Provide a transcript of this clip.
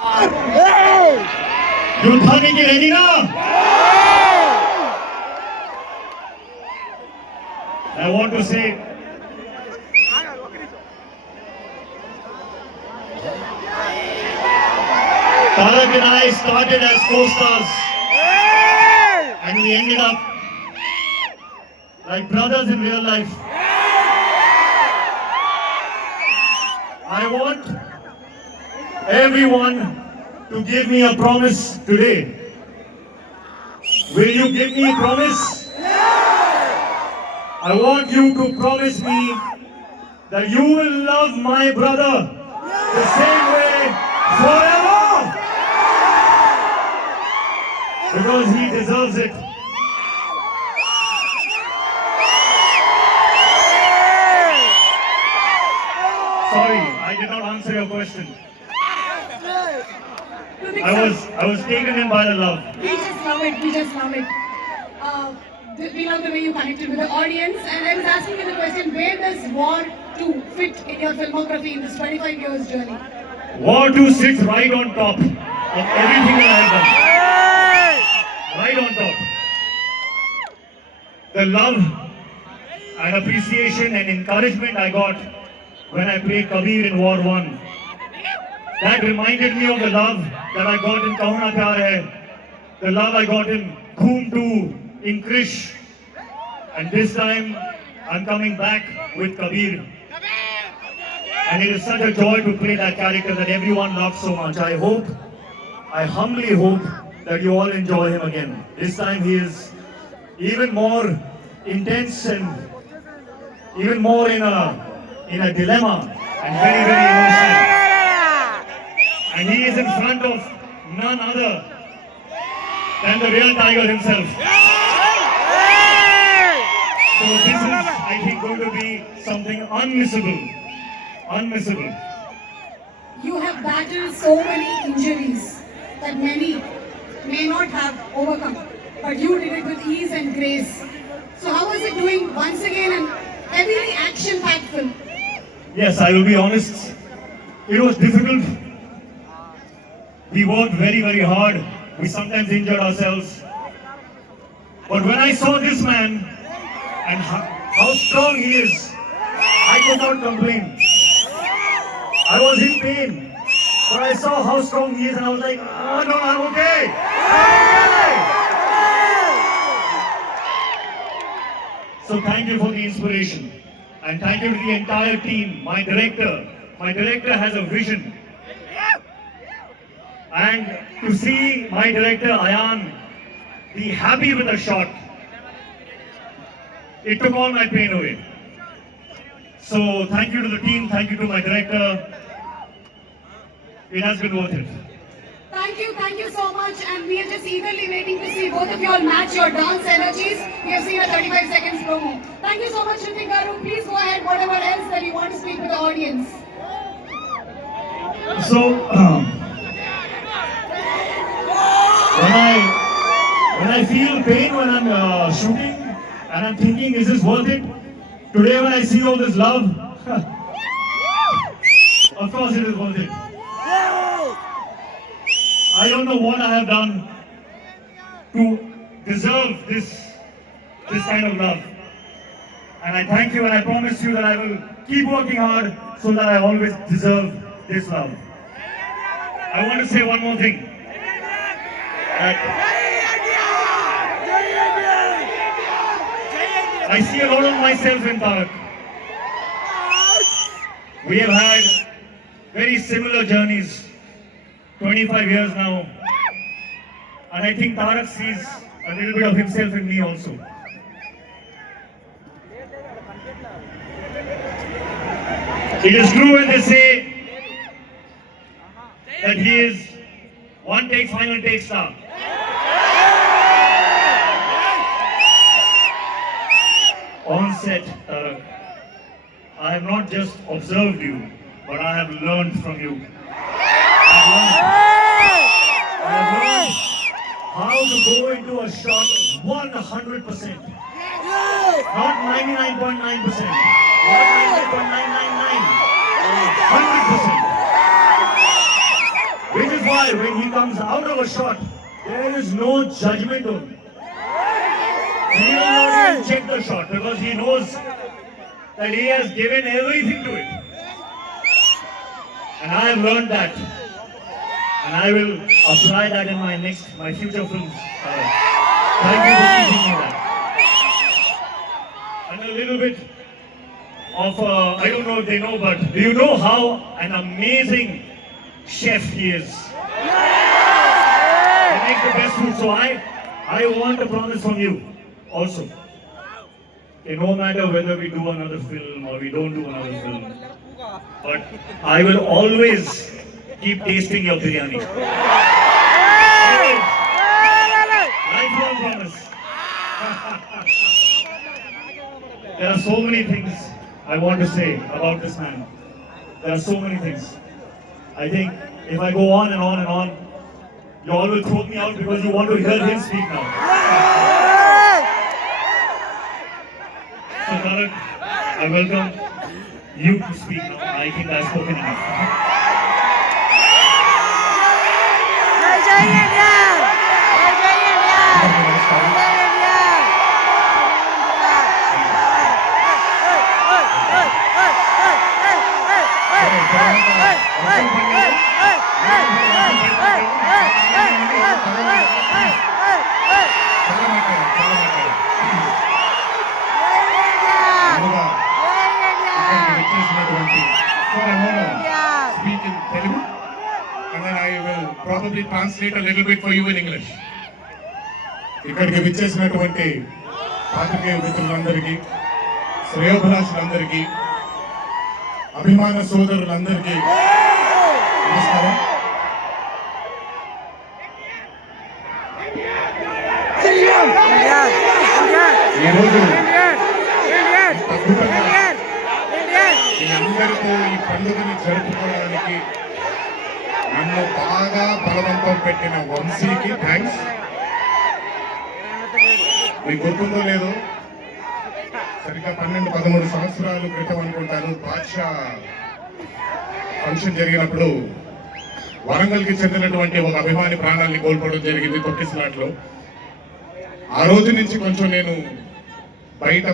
युद्ध की रेडी ना? I want to say Tarak and I started as co-stars and we ended up like brothers in real life. I want everyone to give me a promise today. Will you give me a promise? I want you to promise me that you will love my brother the same way forever. Because he deserves it. Sorry, I did not answer your question. I was taken in by the love. We just love it. We just love it. We love the way you connected with the audience. And I was asking you the question, where does War 2 fit in your filmography in this 25 years journey? War 2 sits right on top of everything that I have done. Right on top. The love and appreciation and encouragement I got when I played Kabir in War 1. That reminded me of the love that I got in Kauna Pyar Hai, the love I got in Dhoom 2, in Krish. And this time, I'm coming back with Kabir. And it is such a joy to play that character that everyone loves so much. I humbly hope that you all enjoy him again. This time he is even more intense and even more in a dilemma and very, very emotional. And he is in front of none other than the real Tiger himself. So this is, I think, going to be something unmissable. Unmissable. You have battled so many injuries that many may not have overcome. But you did it with ease and grace. So how was it doing once again and heavily action-packed film? Yes, I will be honest. It was difficult. We worked very, very hard. We sometimes injured ourselves. But when I saw this man and how strong he is, I could not complain. I was in pain, but I saw how strong he is and I was like, oh no, I'm okay. So thank you for the inspiration. And thank you to the entire team, my director. My director has a vision. And to see my director, Ayan, be happy with a shot, it took all my pain away. So thank you to the team, thank you to my director. It has been worth it. Thank you so much. And we are just eagerly waiting to see both of you all match your dance energies. We have seen a 35 seconds promo. Thank you so much, Hrithik Garu. Please go ahead, whatever else that you want to speak with the audience. So, when I feel pain when I'm shooting and I'm thinking, is this worth it? Today when I see all this love, of course it is worth it. I don't know what I have done to deserve this kind of love. And I thank you and I promise you that I will keep working hard so that I always deserve this love. I want to say one more thing. I see a lot of myself in Tarak. We have had very similar journeys, 25 years now. And I think Tarak sees a little bit of himself in me also. It is true when they say that he is one take, final take star. On set, Tarak, I have not just observed you, but I have learned from you. I have learned how to go into a shot 100%. Not 99.9%, not 99.999, 100%. Which is why when he comes out of a shot, there is no judgment on him. He will not even check the shot because he knows that he has given everything to it. And I have learned that. And I will apply that in my future films. Thank you for teaching me that. And a little bit of, I don't know if they know, but do you know how an amazing chef he is? He makes the best food. So I want a promise from you also. Okay, no matter whether we do another film or we don't do another film, but I will always keep tasting your biryani. Always. Lifelong promise. There are so many things I want to say about this man. There are so many things. I think if I go on and on and on, you all will throw me out because you want to hear him speak now. So Tarak, I welcome you to speak now. I think I've spoken enough. Speak in Telugu, and then I will probably translate a little bit for you in English. ఇక్కడికి విచ్చేసినటువంటి పాత్రికేయ మిత్రులందరికీ, శ్రేయోభిలాషులందరికీ, అభిమాన సోదరులందరికీ నమస్కారం. ఈరోజు అద్భుతంగా మీ అందరితో ఈ పండుగని జరుపుకోవడానికి నన్ను బాగా బలవంతం పెట్టిన వంశీకి థ్యాంక్స్. మీకు గుర్తుందో లేదో, సరిగ్గా 12-13 సంవత్సరాల క్రితం అనుకుంటాను, బాద్షా ఫంక్షన్ జరిగినప్పుడు వరంగల్కి చెందినటువంటి ఒక అభిమాని ప్రాణాన్ని కోల్పోవడం జరిగింది తొక్కిసలాట్లో. ఆ రోజు నుంచి కొంచెం నేను బయట